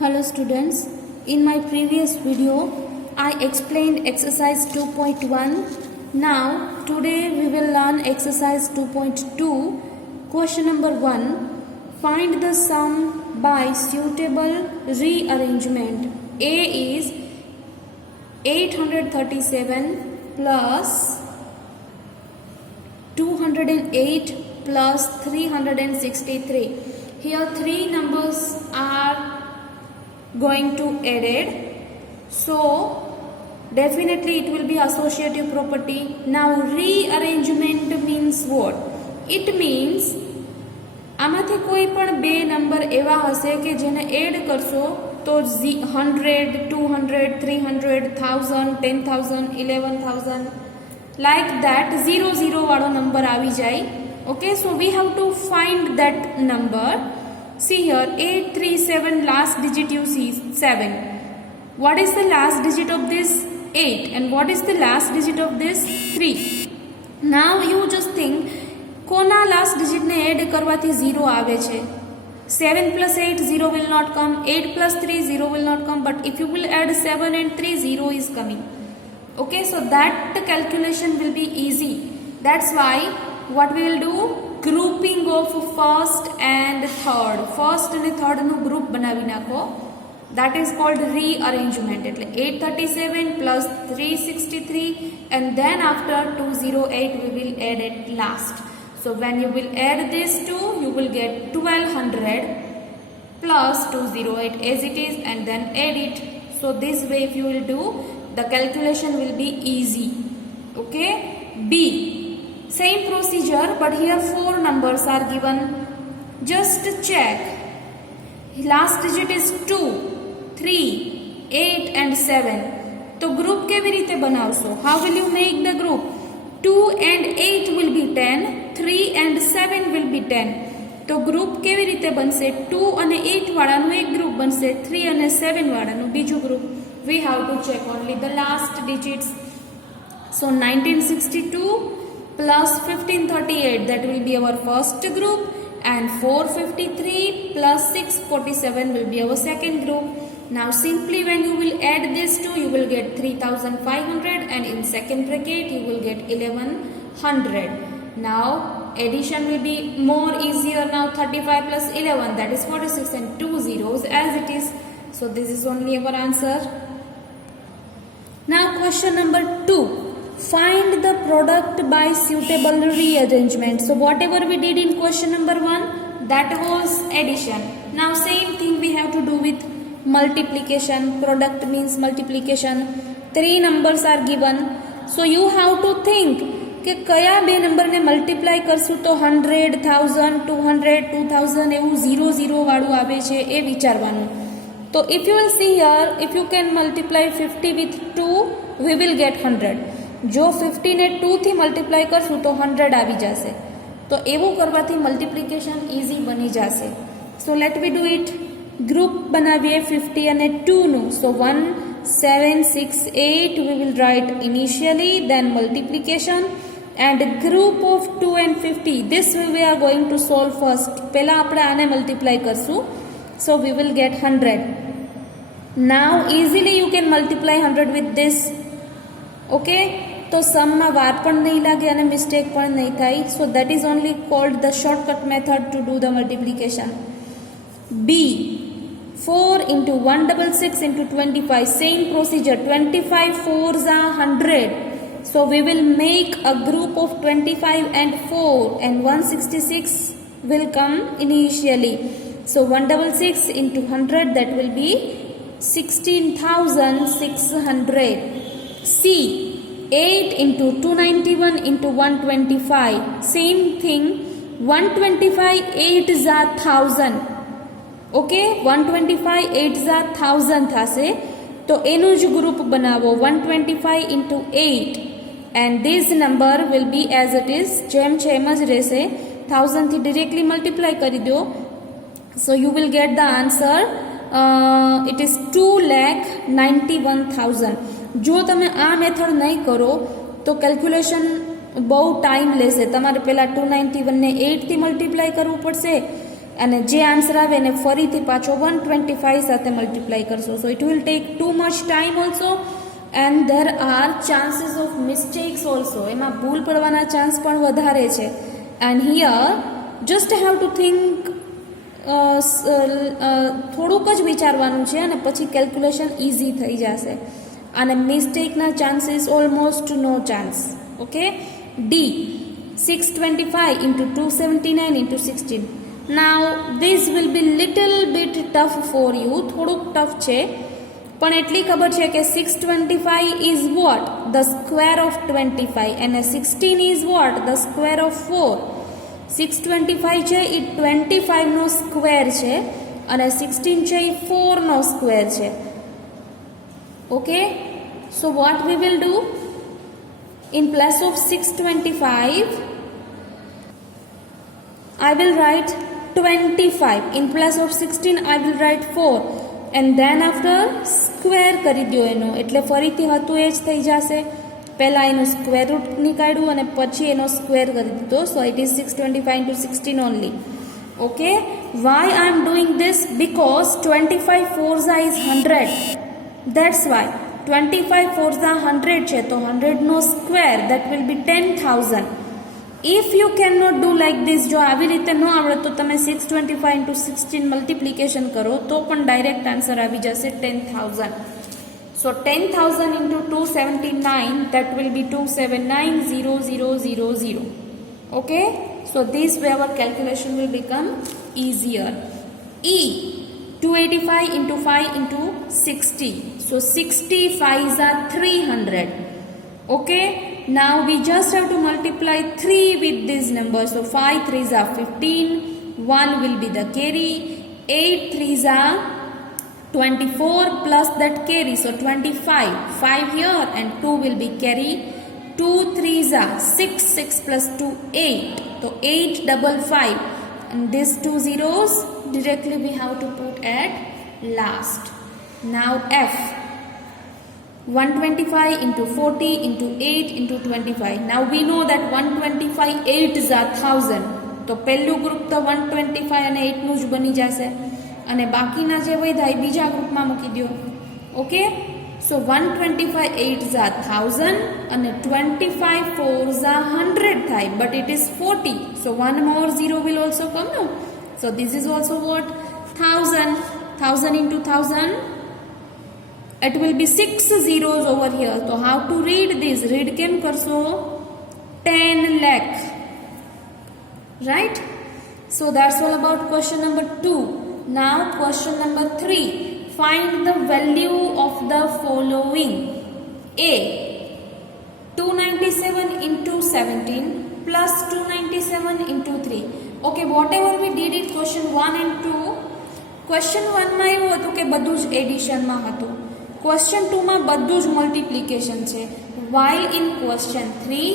Hello students, in my previous video I explained exercise 2.1. Now today we will learn exercise 2.2. Question number 1. Find the sum by suitable rearrangement. A is 837 plus 208 plus 363. Here three numbers are going to added, so definitely it will be associative property. Now rearrangement means what? It means આમાંથી કોઈ પણ બે નંબર એવા હશે કે જેને એડ કરશો તો 100, 200, 300, 1000, 10,000, 11,000 like that 00 વાળો નંબર આવી જાય. Okay, so we have to find that number. See here, 837 last digit you see 7. What is the last digit of this? 8. And what is the last digit of this? 3. Now you just think, કોના last digit ને add કરવાથી 0 આવે છે? 7 plus 8, 0 will not come. 8 plus 3, 0 will not come. But if you will add 7 and 3, 0 is coming. Okay, so that calculation will be easy. That's why what we will do? Grouping of first and third. First and third નું group બનાવી નાખો. That is called rearrangement. એટલે 837 plus 363 and then after 208 we will add it last. So when you will add these two, you will get 1200 plus 208 as it is and then add it. So this way if you will do, the calculation will be easy. Okay. B. Same procedure, but here four numbers are given. Just check. Last digit is 2, 3, 8 and 7. So group કેવી રીતે બનાવશો? How will you make the group? 2 and 8 will be 10, 3 and 7 will be 10. તો ગ્રુપ કેવી રીતે બનશે? 2 અને 8 વાળાનું એક ગ્રુપ બનશે, 3 અને 7 વાળાનું બીજું group. We have to check only the last digits. So 1962 plus 1538, that will be our first group, and 453 plus 647 will be our second group. Now simply when you will add these two, you will get 3500 and in second bracket you will get 1100. Now addition will be more easier. Now 35 plus 11, that is 46 and 2 zeros as it is. So this is only our answer. Now question number 2. Find the product by suitable rearrangement. So whatever we did in question number 1, that was addition. Now same thing we have to do with multiplication. Product means multiplication. Three numbers are given. So you have to think કે કયા બે નંબરને મલ્ટીપ્લાય કરશું તો 100, 1000, 200, 2000 એવું 00 વાળું આવે છે એ વિચારવાનું. તો if you will see here, if you can multiply 50 with 2, we will get 100. જો 50 ને 2 થી મલ્ટીપ્લાય કરશું તો 100 આવી જશે. તો એવું કરવાથી મલ્ટીપ્લિકેશન ઇઝી બની જશે. So let we do it. Group બનાવીએ 50 અને 2 નું. સો 1768 we will write initially, then multiplication, and group of 2 and 50, this we are going to solve first. પહેલા આપણે આને મલ્ટીપ્લાય કરશું. So we will get 100. Now easily you can multiply 100 with this. Okay, તો સમમાં વાર પણ નહીં લાગે અને મિસ્ટેક પણ નહીં થાય. So that is only called the shortcut method to do the multiplication. B. 4 into 166 into 25, same procedure. 25 4s are 100. So we will make a group of 25 and 4 and 166 will come initially. So 166 into 100, that will be 16,600. C. 8 into 291 into 125, same thing. 125 8s are 1000. Okay, 125 8s are 1000 થશે. તો એનું જ ગ્રુપ બનાવો 125 into 8 and this number will be as it is. જેમ છે એમ જ રહેશે. 1000 થી directly multiply કરી દો. So you will get the answer. It is 2,91,000. જો તમે આ મેથડ નહીં કરો તો કેલ્ક્યુલેશન બહુ ટાઈમ લેશે. તમારે પહેલાં 291 ને 8 થી મલ્ટીપ્લાય કરવું પડશે અને જે આન્સર આવે એને ફરીથી પાછો 125 સાથે મલ્ટીપ્લાય કરશો. So it will take too much time also and there are chances of mistakes also. એમાં ભૂલ પડવાના ચાન્સ પણ વધારે છે. And here just have to think, થોડુંક જ વિચારવાનું છે અને પછી કેલ્ક્યુલેશન ઇઝી થઈ જશે. અને મિસ્ટેકના chances almost no chance. Okay. D 625 into 279 into 16. Now this will be little bit tough for you. થોડુંક ટફ છે પણ એટલી ખબર છે કે 625 is what? The square of 25 and 16 is what? The square of 4. 625 છે એ 25 નો સ્ક્વેર છે અને 16 છે એ 4 નો સ્ક્વેર છે. Okay. So what we will do? In place of 625, I will write 25. In place of 16, I will write 4. And then after square કરી દો એનો, એટલે ફરીથી હતું એ જ થઈ જશે. પહેલાં એનું સ્ક્વેર રૂટ નીકાળ્યું અને પછી એનો સ્ક્વેર કરી દીધો. સો ઇટ ઇઝ 625 into 16 only. Okay. Why I am doing this? Because 25 4s is 100. That's why. 25 4s 100 છે તો 100 નો square, that will be 10,000. If you cannot do like this, જો આવી રીતે ન આવડે તો તમે 625 into 16 મલ્ટીપ્લિકેશન કરો તો પણ ડાયરેક્ટ આન્સર આવી જશે 10,000. So 10,000 into 279, that will be 279,000. Okay. So this way our calculation will become easier. E 285 into 5 into 60. So 65 are 300. Okay. Now we just have to multiply 3 with this number. So 5 3s are 15. 1 will be the carry. 8 3s are 24 plus that carry. So 25. 5 here and 2 will be carry. 2 3s are 6. 6 plus 2 8. So 855. And these 2 zeros directly we have to put at last. Now F 125 into 40 into 8 into 25. Now we know that 125 8s are 1000. તો પહેલું ગ્રુપ તો 125 અને 8 નું જ બની જશે અને બાકીના જે વધ્યા એ બીજા ગ્રુપમાં મૂકી દો. ઓકે. સો 125 8s are 1000 અને 25 4s are 100 થાય, but it is 40. So one more zero will also come, no? So this is also what? 1000. 1000 into 1000. It will be 6 zeros over here. So how to read this? Read કેમ કરશો? 10 lakh. Right? So that's all about question number 2. Now question number 3. Find the value of the following. A 297 into 17 plus 297 into 3. Okay, whatever we did in question 1 and 2. Question 1 માં એવું હતું કે બધું જ એડિશનમાં હતું. Question 2 માં બધું જ મલ્ટીપ્લિકેશન છે. While in question 3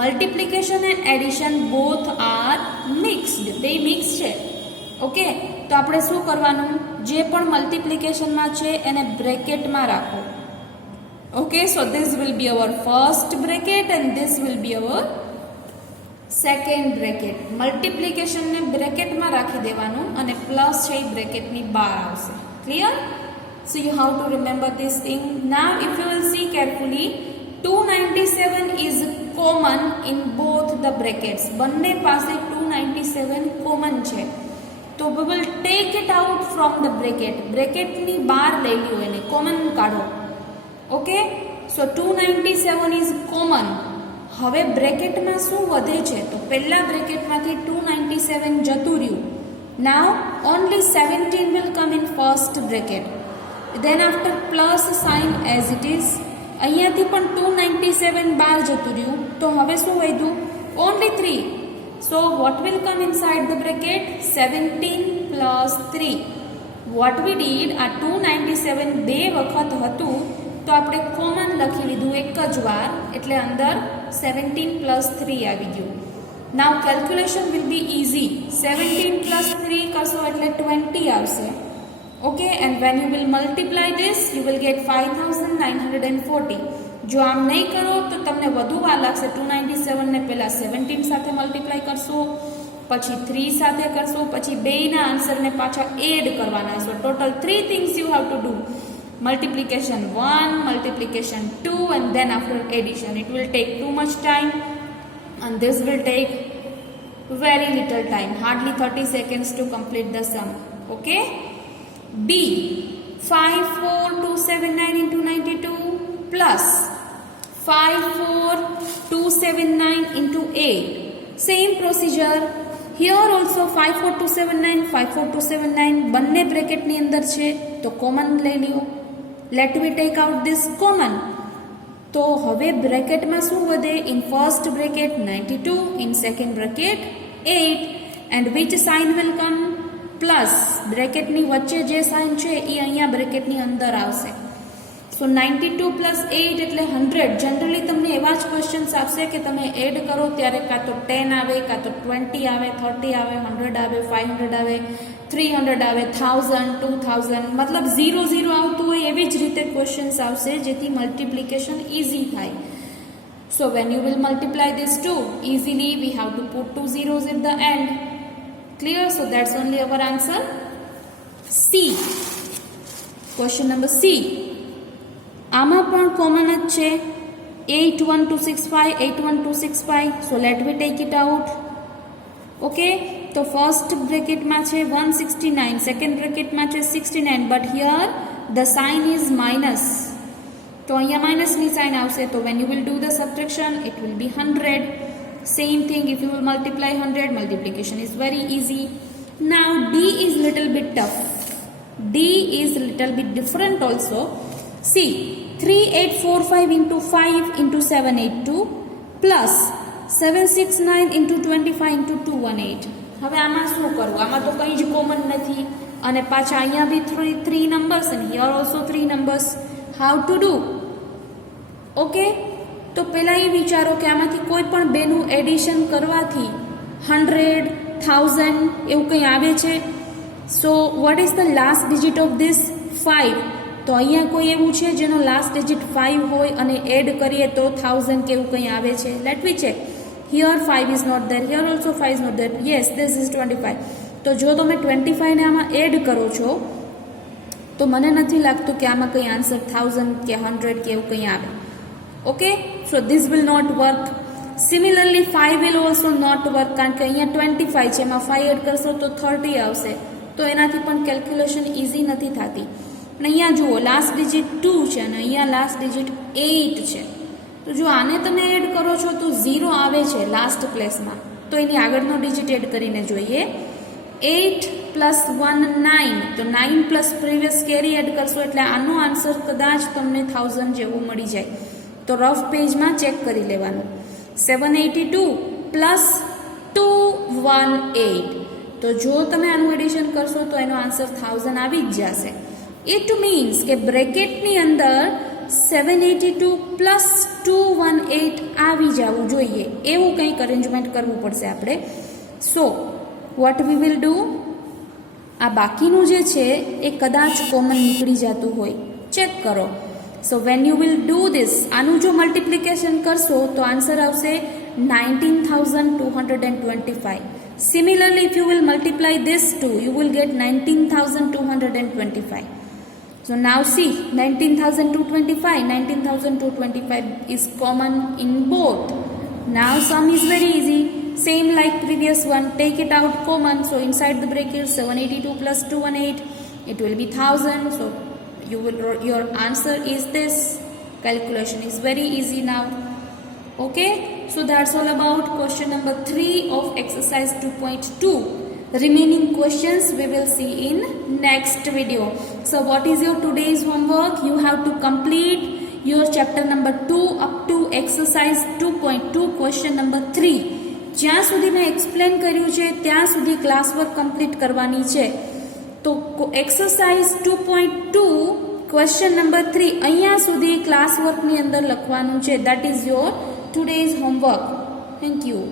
multiplication and addition both are mixed. બે મિક્સ છે. ઓકે. તો આપણે શું કરવાનું? જે પણ મલ્ટીપ્લિકેશનમાં છે એને બ્રેકેટમાં રાખો. ઓકે. સો this will be our first bracket and this will be our second bracket. મલ્ટીપ્લિકેશનને બ્રેકેટમાં રાખી દેવાનું અને પ્લસ છે એ બ્રેકેટની બહાર આવશે. Clear? So you have to remember this thing. Now if you will see carefully, 297 is common in both the brackets. બંને પાસે 297 common છે. તો we will take it out from the bracket. બ્રેકેટની બહાર લઈ લ્યો એને, કોમન કાઢો. ઓકે. સો 297 is common. હવે બ્રેકેટમાં શું વધે છે? તો પહેલા બ્રેકેટમાંથી 297 જતું રહ્યું. Now only 17 will come in first bracket. Then after plus sign as it is. અહીંયાથી પણ 297 બહાર જતું રહ્યું તો હવે શું વધ્યું? Only 3. So what will come inside the bracket? 17 plus 3. What we did, આ 297 બે વખત હતું તો આપણે કોમન લખી લીધું એક જ વાર, એટલે અંદર 17 plus 3 આવી ગયું. Now calculation will be easy. 17 plus 3 કરશો એટલે 20 આવશે. Okay, and when you will multiply this, you will get 5,940. જો આમ નહીં કરો તો તમને વધુ વાર લાગશે. 297 ને પહેલા 17 સાથે મલ્ટીપ્લાય કરશો પછી 3 સાથે કરશો, પછી બેયના આન્સરને પાછા એડ કરવાના. સો ટોટલ 3 things you have to do. Multiplication 1, multiplication 2 and then after addition. It will take too much time and this will take very little time, hardly 30 seconds to complete the sum. Okay. B, 54279 into 92 plus 54279 into 8. Same procedure. Here also 54279, 54279 બંને બ્રેકેટની અંદર છે તો કોમન લઈ લ્યો. Let me take out this common. તો હવે બ્રેકેટમાં શું વધે? In first bracket 92, in second bracket 8 and which sign will come? Plus. બ્રેકેટની વચ્ચે જે સાઇન છે એ અહીંયા બ્રેકેટની અંદર આવશે. સો 92 પ્લસ 8 એટલે 100. જનરલી તમને એવા જ ક્વેશ્ચન્સ આપશે કે તમે એડ કરો ત્યારે કાં તો 10 આવે, કાં તો 20 આવે, 30 આવે, 100 આવે, 500 આવે, 300 આવે, 1000, 2000, મતલબ 0 આવતું હોય એવી જ રીતે ક્વેશ્ચન્સ આવશે જેથી મલ્ટિપ્લિકેશન ઇઝી થાય. So when you will multiply this to easily we have to put 2 zeros at the end. Clear? So that's only our answer. C. Question number C. આમાં પણ કોમન જ છે 81265, 81265. So let me take it out. Okay. તો ફર્સ્ટ બ્રેકેટમાં છે 169, સેકન્ડ બ્રેકેટમાં છે 69, but here the sine is minus. તો અહીંયા માઇનસની સાઇન આવશે. તો van you will do the subtraction it will be 100. Same thing if you will multiply 100, multiplication is very easy. Now D is little bit tough. D is little bit different also. See, 3845 into 5 into 782 plus 769 into 25 into 218. હવે આમાં શું કરવું? આમાં તો કંઈ જ કોમન નથી અને પાછા અહીંયા બી 3 numbers and here also 3 numbers. How to do? Okay. તો પહેલાં એ વિચારો કે આમાંથી કોઈ પણ બેનું એડિશન કરવાથી 100, 1000 એવું કંઈ આવે છે. So what is the last digit of this? 5. તો અહીંયા કોઈ એવું છે જેનો લાસ્ટ ડિજિટ 5 હોય અને એડ કરીએ તો 1000 કે એવું કંઈ આવે છે? Let me check. Here 5 is not there, here also 5 is not there. Yes, this is 25. તો જો તમે 25ને આમાં એડ કરો છો તો મને નથી લાગતું કે આમાં કંઈ આન્સર 1000 કે 100 કે એવું કંઈ આવે. Okay, so this will not work. Similarly 5 will also not work કારણ કે અહીંયા 25 છે, એમાં 5 એડ કરશો તો 30 આવશે. તો એનાથી પણ કેલ્ક્યુલેશન ઇઝી નથી થતી. પણ અહીંયા જુઓ લાસ્ટ ડિજિટ 2 છે અને અહીંયા લાસ્ટ ડિજિટ 8 છે. તો જો આને તમે એડ કરો છો તો 0 આવે છે લાસ્ટ પ્લેસમાં. તો એની આગળનો ડિજિટ એડ કરીને જોઈએ. 8 પ્લસ 1 9. તો 9 પ્લસ પ્રીવિયસ કેરી એડ કરશો એટલે આનો આન્સર કદાચ તમને 1000 જેવું મળી જાય. તો રફ પેજમાં ચેક કરી લેવાનું. 782 પ્લસ 218. તો જો તમે આનું એડિશન કરશો તો એનો આન્સર 1000 આવી જ જશે. ઇટ મીન્સ કે બ્રેકેટની અંદર 782 પ્લસ 218 આવી જવું જોઈએ. એવું કંઈક અરેન્જમેન્ટ કરવું પડશે આપણે. So what we will do? આ બાકીનું જે છે એ કદાચ કોમન નીકળી જતું હોય. ચેક કરો. So when you will do this, આનું જો મલ્ટિપ્લિકેશન કરશો તો આન્સર આવશે 19,225. Similarly, if you will multiply this too, you will get 19,225. So now see, 19,225, 19,225 is common in both. Now sum is very easy. Same like previous one, take it out common. So inside the bracket 782 plus 218, it will be 1000. So your answer is this. Calculation is very easy now. Okay, so that's all about question number 3 of exercise 2.2. Remaining questions we will see in next video. So what is your today's homework? You have to complete your chapter number 2 up to exercise 2.2 question number 3. જ્યાં સુધી મેં એક્સપ્લેન કર્યું છે ત્યાં સુધી class work complete કરવાની છે. તો એક્સરસાઇઝ 2.2 ક્વેશ્ચન નંબર 3 અહીંયા સુધી ક્લાસ વર્કની અંદર લખવાનું છે. That is your today's homework. Thank you.